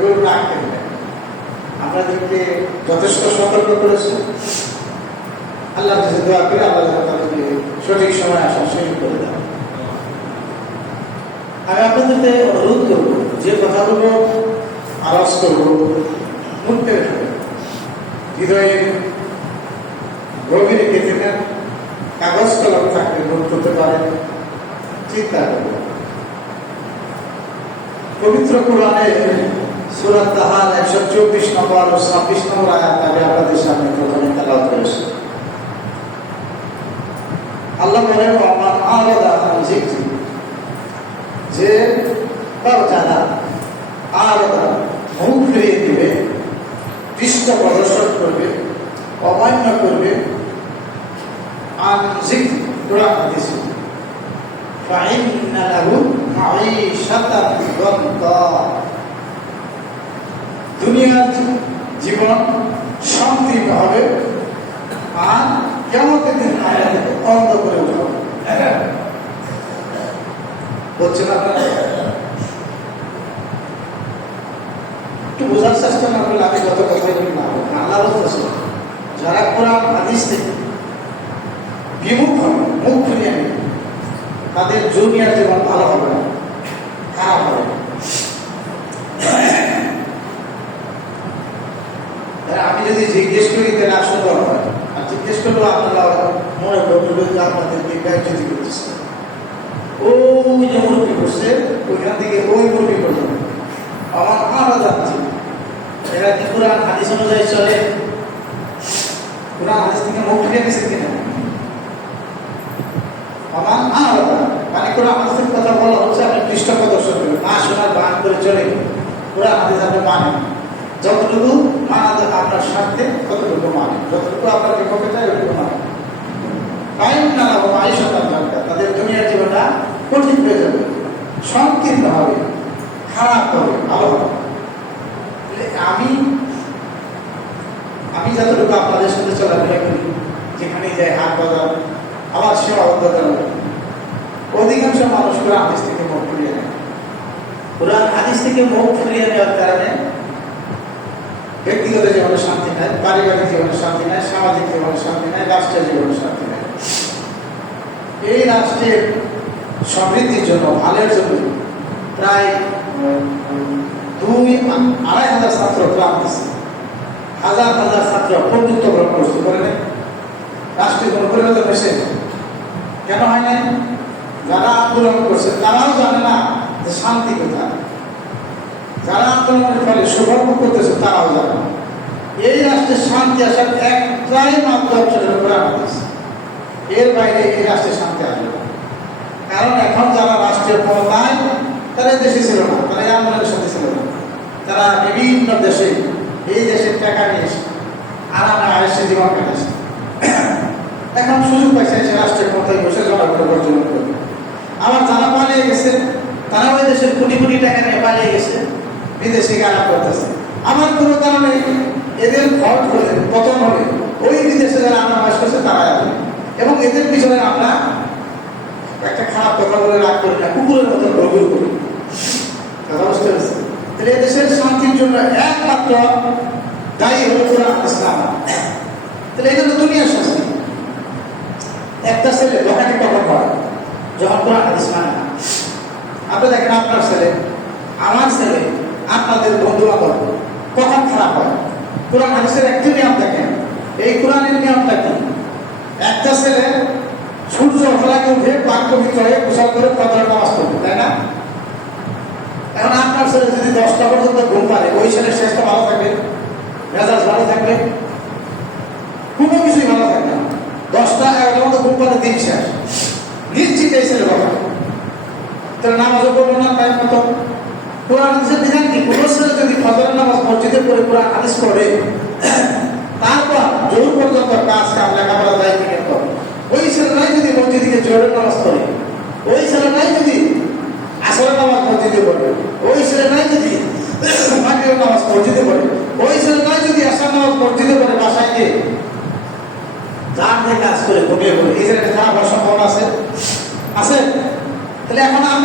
এগুলো না খেলবে। আপনাদেরকে যথেষ্ট সতর্ক করেছে। আল্লাহ কাছে দোয়া করে আল্লাহ তাদেরকে সঠিক সময় আসার সুযোগ করে দেন। আমি আপনাদেরকে অনুরোধ করব, যে কথাগুলো আওয়াজ করব মুহূর্তে হৃদয়ে গভীরে গেঁথে নেন, কাগজ কলম থাকলে নোট করতে পারেন, চিন্তা করবেন। পবিত্র কোরআনে সূরা তাহা 124 নম্বর ও 26 নম্বর আয়াত আমি আপনাদের সামনে প্রথমে তেলাওয়াত করেছি। আল্লাহ বলেন, ওমান আরাদা আন যিকরি, যে তাও যারা আলাদা মুখ ফিরিয়ে দিবে, পৃষ্ঠ প্রদর্শন করবে, অমান্য করবে আন যিকরি, কোরআন হাদিস, ফাইন্না লাহু মাঈশাতান দানকা, দুনিয়ার জীবন সংকীর্ণ হবে আর কিয়ামতের দিন আয়াতকে অন্ধ করে উঠবে। বলছেন আপনারা একটু বোঝার চেষ্টা না করলে আমি যত কথা বলি না আল্লাহ বলছে, যারা কোরআন হাদিস থেকে বিমুখ হবে, মুখ ফিরিয়ে নেবে, তাদের দুনিয়ার জীবন ভালো হবে না, খারাপ হবে। আমি যদি জিজ্ঞেস করি তাহলে আসলে হয়, আর জিজ্ঞেস করলেও আপনারা মনে করবেন যে আপনাদেরকে ব্যর্থতি করতেছে। ওই যে মুরব্বী করছে ওইখান থেকে ওই মুরব্বী পর্যন্ত আমার আরো যাচ্ছে। এরা কি কোরআন হাদিস অনুযায়ী চলে? কোরআন হাদিস থেকে মুখ ফিরিয়ে গেছে কিনা? আমার আলাদা, মানে কোরআন হাদিসের কথা বলা হচ্ছে আপনি পৃষ্ঠ প্রদর্শন করবেন, না শোনার বান করে চলে কোরআন হাদিস আপনি মানেন, যতটুকু মানা আপনার স্বার্থে ততটুকু মানে, যতটুকু আপনার বিপক্ষে যায় ওটুকু মানে। তাই না আইসতার দরকার, তাদের দুনিয়ার জীবনটা কঠিন হয়ে যাবে, সংকীর্ণ হবে, খারাপ হবে, ভালো হবে। আমি যতটুকু আপনাদের সাথে চলাফেরা করি, যেখানে যাই হাট বাজার, আমার সীমাবদ্ধতা, অধিকাংশ মানুষ কোরআন হাদিস থেকে মুখ ফিরিয়ে নেয়। কোরআন হাদিস থেকে মুখ ফিরিয়ে নেওয়ার কারণে ব্যক্তিগত জীবনে শান্তি নাই, পারিবারিক জীবনে শান্তি নাই, সামাজিক জীবনে শান্তি নাই, রাষ্ট্রীয় জীবনে শান্তি নাই। এই রাষ্ট্রের সমৃদ্ধির জন্য, ভালোর জন্য প্রায় 2,500 ছাত্র ক্লাব দিচ্ছে, হাজার হাজার ছাত্র বন্ধুত্ব গ্রহণ করছে, করে নেই রাষ্ট্রীয় কোনো পরিবর্তন এসে কেন হয় নাই? যারা আন্দোলন করছে তারাও জানে না যে শান্তি কোথায়, যারা আন্দোলনের ফলে সুভোগ করতেছে তারাও জানে না। এই রাষ্ট্রের শান্তি আসার একটাই মাধ্যম সেটা কোরআন হাদিস, এর বাইরে এই রাষ্ট্রের শান্তি আসবে না। কারণ এখন যারা রাষ্ট্রের ক্ষমতায়, তারা দেশে ছিল না, তারা এই আন্দোলনের সাথে ছিল না, তারা বিভিন্ন দেশে এই দেশের টাকা নিয়ে এসে আরামে আয়েসে জীবন কাটাচ্ছে। এখন সুযোগ পাইছে সে রাষ্ট্রের ক্ষমতায় বসে জনগণ অর্জন করবে। আবার যারা পালিয়ে গেছে তারাও ওই দেশের কোটি কোটি টাকা নিয়ে পালিয়ে গেছে, বিদেশি গানা করতেছে। আমার কোনো কারণে এদের ফল্ট হলে, পতন হলে ওই বিদেশে যারা আমরা বাস করছে তারা আসবে, এবং এদের পিছনে আমরা একটা খারাপ কথা বলে রাগ করি না, কুকুরের মতো গর্বর করি। কথা বুঝতে পেরেছি? তাহলে এদেশের শান্তির জন্য একমাত্র দায়ী হল কোরআন ইসলাম। তাহলে এটা তো দুনিয়ার শাস্তি। একটা ছেলে দোকানে কখন করে যখন কোরআন হাদিস মানে না। আপনি দেখেন আপনার ছেলে, আমার ছেলে, আপনাদের বন্ধু বান্ধব কখন খারাপ হয়? কোরআন হাদিসের একটি নিয়ম দেখেন, এই কোরআনের নিয়মটা কি? একটা ছেলে সূর্য ওঠাকে উঠে পাক পবিত্র হয়ে গোসল করে ফজরের নামাজ পড়বে, তাই না? এখন আপনার ছেলে যদি 10টা পর্যন্ত ঘুম পারে, ওই ছেলের শেষটা ভালো থাকবে, মেজাজ ভালো থাকবে, কোনো কিছুই ভালো থাকবে না। 10টা 11টার মতো ঘুম পারে, দিন শেষ, নিশ্চিত এই ছেলে ভালো। তাহলে নামাজও পড়বো না টাইম মতো। কোরআন হাদিসের বিধান কি? কোনো ছেলে যদি ফজরের নামাজ মসজিদে পড়ে কোরআন হাদিস পড়ে, তারপর জোর পর্যন্ত কাজ কাম লেখাপড়া দায়িত্ব নিয়ে করে, ওই ছেলেটাই যদি মসজিদে জোরের নামাজ পড়ে, ওই ছেলেটাই যদি আসরের নামাজ মসজিদে পড়ে, ওই ছেলেটাই যদি মাগরিবের নামাজ মসজিদে পড়ে, ওই ছেলেটাই যদি আসার নামাজ মসজিদে পড়ে, বাসায় গিয়ে যার কাজ করে ঘুমিয়ে পড়ে, এই ছেলেটা খারাপ হওয়ার সম্ভাবনা আছে? তাহলে এখন আমরা